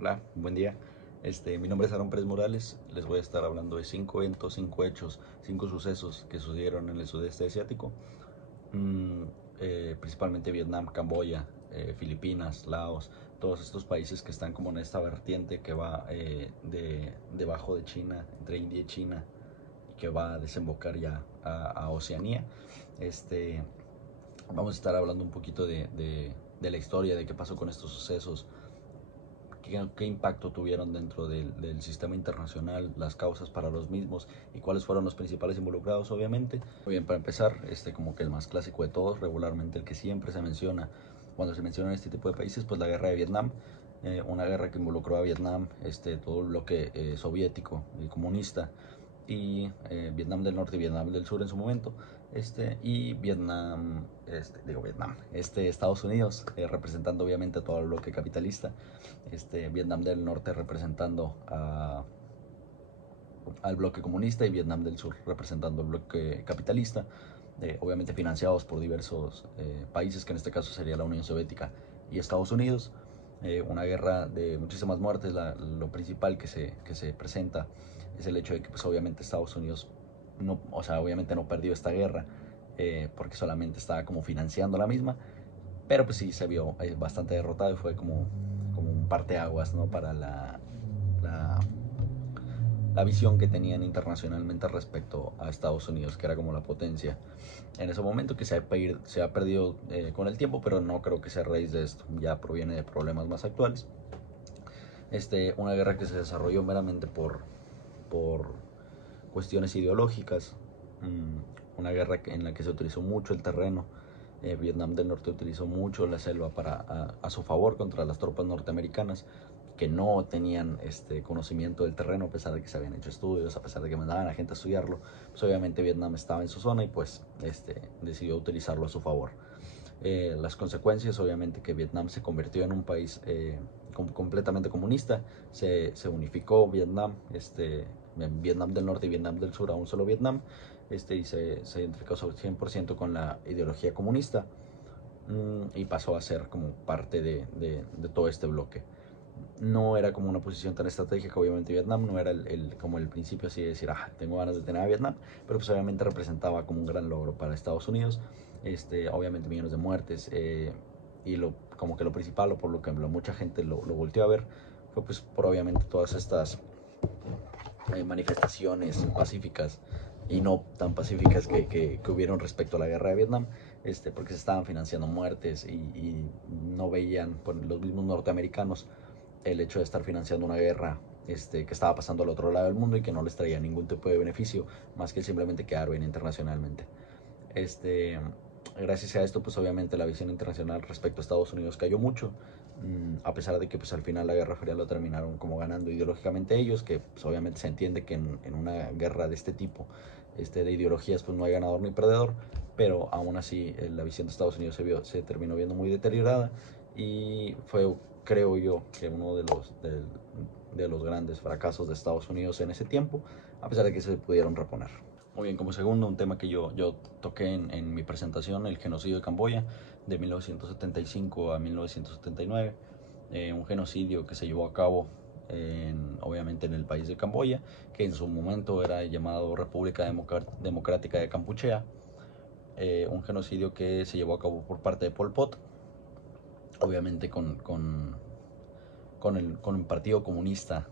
Hola, buen día. Mi nombre es Aaron Pérez Morales. Les voy a estar hablando de 5 eventos, 5 hechos, 5 sucesos que sucedieron en el sudeste asiático. Mm, Principalmente Vietnam, Camboya, Filipinas, Laos, todos estos países que están como en esta vertiente que va debajo de China, entre India y China, y que va a desembocar ya a Oceanía. Este, Vamos a estar hablando un poquito de la historia, de qué pasó con estos sucesos, qué impacto tuvieron dentro del sistema internacional, las causas para los mismos y cuáles fueron los principales involucrados, obviamente. Muy bien, para empezar, como que el más clásico de todos, regularmente el que siempre se menciona cuando se mencionan este tipo de países, pues la guerra de Vietnam. Una guerra que involucró a Vietnam, todo el bloque soviético y comunista, y Vietnam del Norte y Vietnam del Sur en su momento, y Vietnam, Estados Unidos, representando obviamente a todo el bloque capitalista, Vietnam del Norte representando al bloque comunista y Vietnam del Sur representando al bloque capitalista, obviamente financiados por diversos países, que en este caso sería la Unión Soviética y Estados Unidos. Una guerra de muchísimas muertes. Lo principal que se presenta es el hecho de que pues obviamente Estados Unidos no, o sea, obviamente no perdió esta guerra, porque solamente estaba como financiando la misma, pero pues sí se vio bastante derrotado y fue como un parteaguas, ¿no? Para la, la visión que tenían internacionalmente respecto a Estados Unidos, que era como la potencia en ese momento, que se ha perdido con el tiempo, pero no creo que sea a raíz de esto, ya proviene de problemas más actuales. Una guerra que se desarrolló meramente por cuestiones ideológicas, una guerra en la que se utilizó mucho el terreno. Vietnam del Norte utilizó mucho la selva a su favor contra las tropas norteamericanas, que no tenían conocimiento del terreno, a pesar de que se habían hecho estudios, a pesar de que mandaban a gente a estudiarlo. Pues obviamente Vietnam estaba en su zona y pues decidió utilizarlo a su favor. Las consecuencias, obviamente, que Vietnam se convirtió en un país completamente comunista. Se unificó Vietnam, Vietnam del Norte y Vietnam del Sur, a un solo Vietnam, y se identificó 100% con la ideología comunista, y pasó a ser como parte de todo este bloque. No era como una posición tan estratégica, obviamente Vietnam no era como el principio así de decir, tengo ganas de tener a Vietnam, pero pues obviamente representaba como un gran logro para Estados Unidos. Obviamente millones de muertes, y como que lo principal, o por lo que mucha gente lo volteó a ver, fue pues por obviamente todas estas manifestaciones pacíficas y no tan pacíficas que hubieron respecto a la guerra de Vietnam, porque se estaban financiando muertes y no veían por los mismos norteamericanos el hecho de estar financiando una guerra que estaba pasando al otro lado del mundo y que no les traía ningún tipo de beneficio más que simplemente quedar bien internacionalmente. Este, Gracias a esto, pues obviamente la visión internacional respecto a Estados Unidos cayó mucho, a pesar de que pues al final la Guerra Fría lo terminaron como ganando ideológicamente ellos, que pues obviamente se entiende que en una guerra de este tipo, de ideologías, pues no hay ganador ni perdedor, pero aún así la visión de Estados Unidos se terminó viendo muy deteriorada, y fue, creo yo, que uno de los grandes fracasos de Estados Unidos en ese tiempo, a pesar de que se pudieron reponer. Muy bien, como segundo, un tema que yo toqué en mi presentación, el genocidio de Camboya, de 1975 a 1979. Un genocidio que se llevó a cabo obviamente en el país de Camboya, que en su momento era llamado República Democrática de Kampuchea. Un genocidio que se llevó a cabo por parte de Pol Pot, obviamente con el Partido Comunista,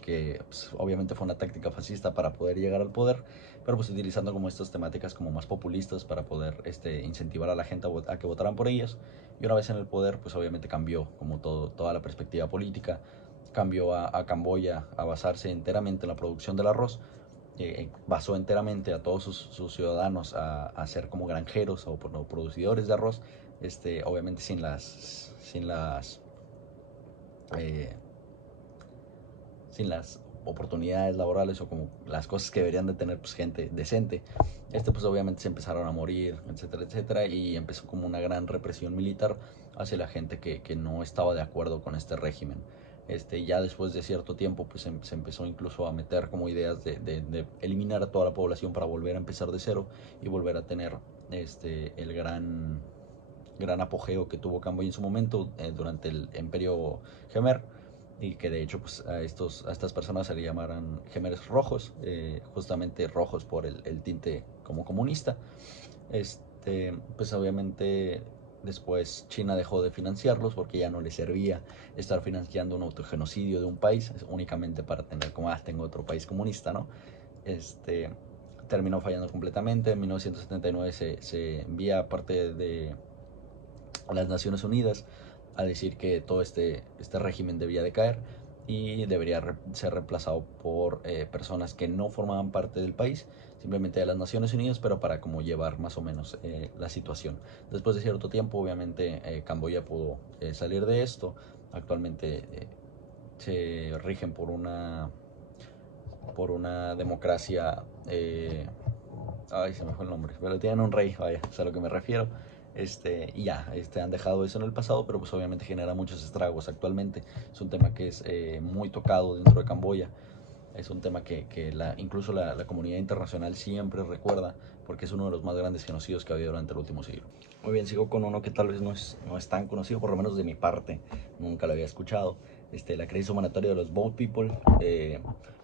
que pues, obviamente fue una táctica fascista para poder llegar al poder, pero pues utilizando como estas temáticas como más populistas para poder incentivar a la gente a que votaran por ellas. Y una vez en el poder, pues obviamente cambió como toda la perspectiva política, cambió a Camboya a basarse enteramente en la producción del arroz. Basó enteramente a todos sus ciudadanos a ser como granjeros o producidores de arroz, obviamente eh, sin las oportunidades laborales o como las cosas que deberían de tener pues gente decente. Pues obviamente se empezaron a morir, etcétera, etcétera, y empezó como una gran represión militar hacia la gente que no estaba de acuerdo con este régimen. Ya después de cierto tiempo pues se empezó incluso a meter como ideas de eliminar a toda la población para volver a empezar de cero y volver a tener el gran apogeo que tuvo Camboya en su momento, durante el Imperio Khmer. y que de hecho pues, a estas personas se le llamaran Khmeres rojos, justamente rojos por el tinte como comunista. Pues obviamente después China dejó de financiarlos porque ya no le servía estar financiando un autogenocidio de un país únicamente para tener como, tengo otro país comunista, ¿no? Este, Terminó fallando completamente. En 1979 se envía parte de las Naciones Unidas a decir que todo este régimen debía de caer y debería ser reemplazado por personas que no formaban parte del país, simplemente de las Naciones Unidas, pero para como llevar más o menos la situación. Después de cierto tiempo, obviamente, Camboya pudo salir de esto. Actualmente se rigen por una democracia, ay, se me fue el nombre, pero tienen un rey, vaya, es a lo que me refiero. Y ya, han dejado eso en el pasado, pero pues obviamente genera muchos estragos actualmente. Es un tema que es muy tocado dentro de Camboya. Es un tema que incluso la comunidad internacional siempre recuerda, porque es uno de los más grandes genocidios que ha habido durante el último siglo. Muy bien, sigo con uno que tal vez no es tan conocido, por lo menos de mi parte, nunca lo había escuchado. La crisis humanitaria de los Boat People,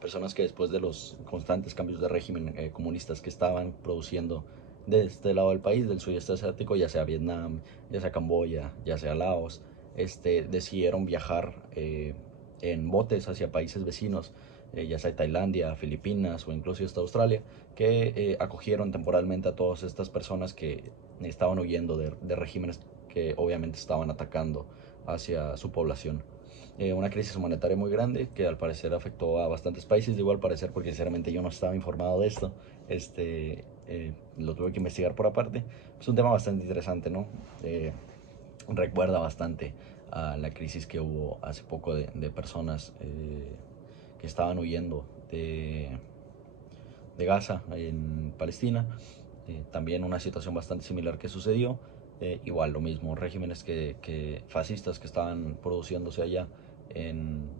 personas que después de los constantes cambios de régimen comunistas que estaban produciendo de este lado del país, del sudeste asiático, ya sea Vietnam, ya sea Camboya, ya sea Laos, decidieron viajar en botes hacia países vecinos, ya sea Tailandia, Filipinas o incluso hasta Australia, que acogieron temporalmente a todas estas personas que estaban huyendo de regímenes que obviamente estaban atacando hacia su población. Una crisis humanitaria muy grande que al parecer afectó a bastantes países, digo al parecer porque sinceramente yo no estaba informado de esto, lo tuve que investigar por aparte. Es un tema bastante interesante, ¿no? Recuerda bastante a la crisis que hubo hace poco de personas que estaban huyendo de Gaza en Palestina. También una situación bastante similar que sucedió. Igual lo mismo, regímenes fascistas que estaban produciéndose allá en,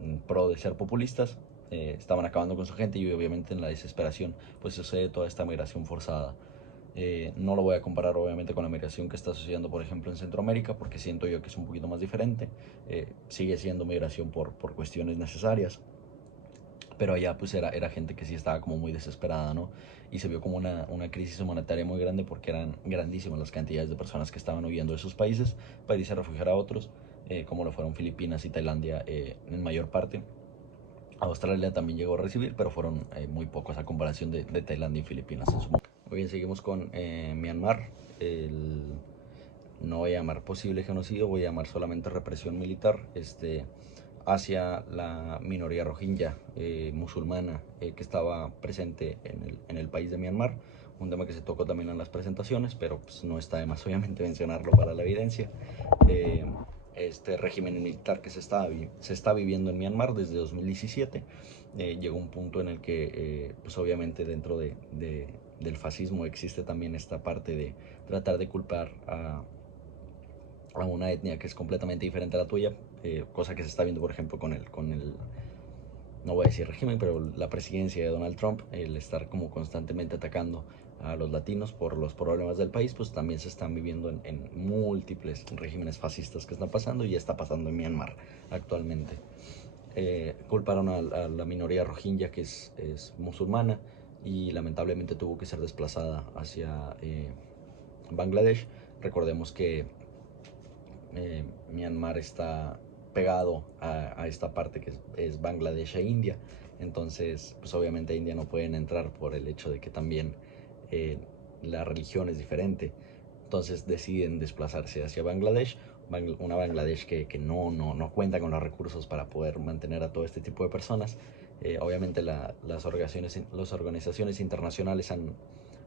en pro de ser populistas, estaban acabando con su gente y obviamente en la desesperación pues sucede toda esta migración forzada. No lo voy a comparar obviamente con la migración que está sucediendo por ejemplo en Centroamérica porque siento yo que es un poquito más diferente. Sigue siendo migración por cuestiones necesarias, pero allá pues era gente que sí estaba como muy desesperada, ¿no? Y se vio como una crisis humanitaria muy grande porque eran grandísimas las cantidades de personas que estaban huyendo de sus países para irse a refugiar a otros, como lo fueron Filipinas y Tailandia en mayor parte. Australia también llegó a recibir, pero fueron muy pocos a comparación de Tailandia y Filipinas en su momento. Muy bien, seguimos con Myanmar. No voy a llamar posible genocidio, voy a llamar solamente represión militar hacia la minoría rohingya musulmana que estaba presente en el país de Myanmar. Un tema que se tocó también en las presentaciones, pero pues, no está de más obviamente mencionarlo para la evidencia. Este régimen militar que se está viviendo en Myanmar desde 2017 llegó a un punto en el que pues obviamente dentro del fascismo existe también esta parte de tratar de culpar a una etnia que es completamente diferente a la tuya, cosa que se está viendo por ejemplo con el no voy a decir régimen, pero la presidencia de Donald Trump, el estar como constantemente atacando a los latinos por los problemas del país, pues también se están viviendo en múltiples regímenes fascistas que están pasando y ya está pasando en Myanmar actualmente. Culparon a la minoría rohingya que es musulmana y lamentablemente tuvo que ser desplazada hacia Bangladesh. Recordemos que Myanmar está pegado a esta parte que es Bangladesh e India. Entonces, pues obviamente India no pueden entrar por el hecho de que también la religión es diferente. Entonces deciden desplazarse hacia Bangladesh, una Bangladesh que no cuenta con los recursos para poder mantener a todo este tipo de personas. Obviamente las organizaciones internacionales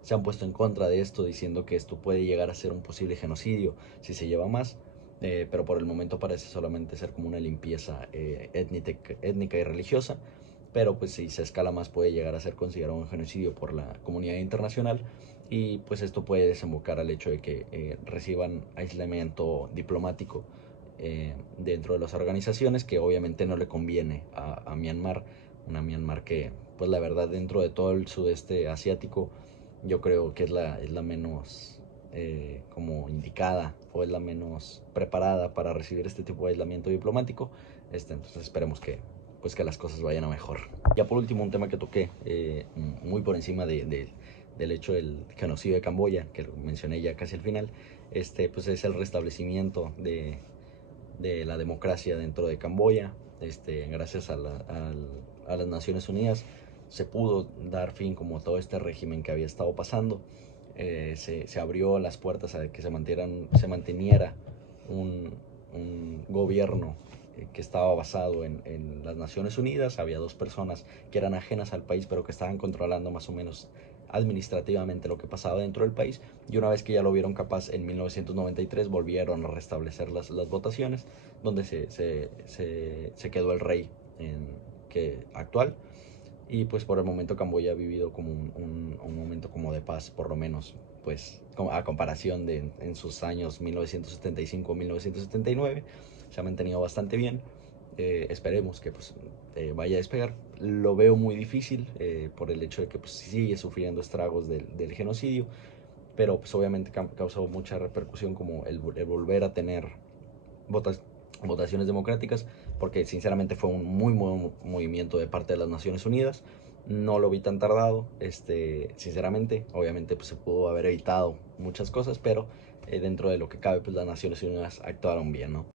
se han puesto en contra de esto, diciendo que esto puede llegar a ser un posible genocidio si se lleva más. Pero por el momento parece solamente ser como una limpieza étnica y religiosa, pero pues si se escala más puede llegar a ser considerado un genocidio por la comunidad internacional y pues esto puede desembocar al hecho de que reciban aislamiento diplomático dentro de las organizaciones, que obviamente no le conviene a Myanmar, una Myanmar que pues la verdad dentro de todo el sudeste asiático yo creo que es la menos como indicada o es la menos preparada para recibir este tipo de aislamiento diplomático. Entonces esperemos que, pues, que las cosas vayan a mejor. Ya por último, un tema que toqué muy por encima del hecho del genocidio de Camboya, que lo mencioné ya casi al final, pues es el restablecimiento de la democracia dentro de Camboya. Gracias a las Naciones Unidas se pudo dar fin como a todo este régimen que había estado pasando. Se abrió las puertas a que se manteniera un gobierno que estaba basado en las Naciones Unidas. Había dos personas que eran ajenas al país, pero que estaban controlando más o menos administrativamente lo que pasaba dentro del país, y una vez que ya lo vieron capaz, en 1993 volvieron a restablecer las votaciones, donde se quedó el rey actual. Y pues por el momento Camboya ha vivido como un momento como de paz, por lo menos, pues a comparación de en sus años 1975-1979, se ha mantenido bastante bien. Esperemos que pues vaya a despegar. Lo veo muy difícil por el hecho de que pues sigue sufriendo estragos del genocidio, pero pues obviamente causó mucha repercusión como el volver a tener votas, votaciones democráticas, porque sinceramente fue un muy buen movimiento de parte de las Naciones Unidas. No lo vi tan tardado, sinceramente. Obviamente pues se pudo haber evitado muchas cosas, pero dentro de lo que cabe, pues las Naciones Unidas actuaron bien, ¿no?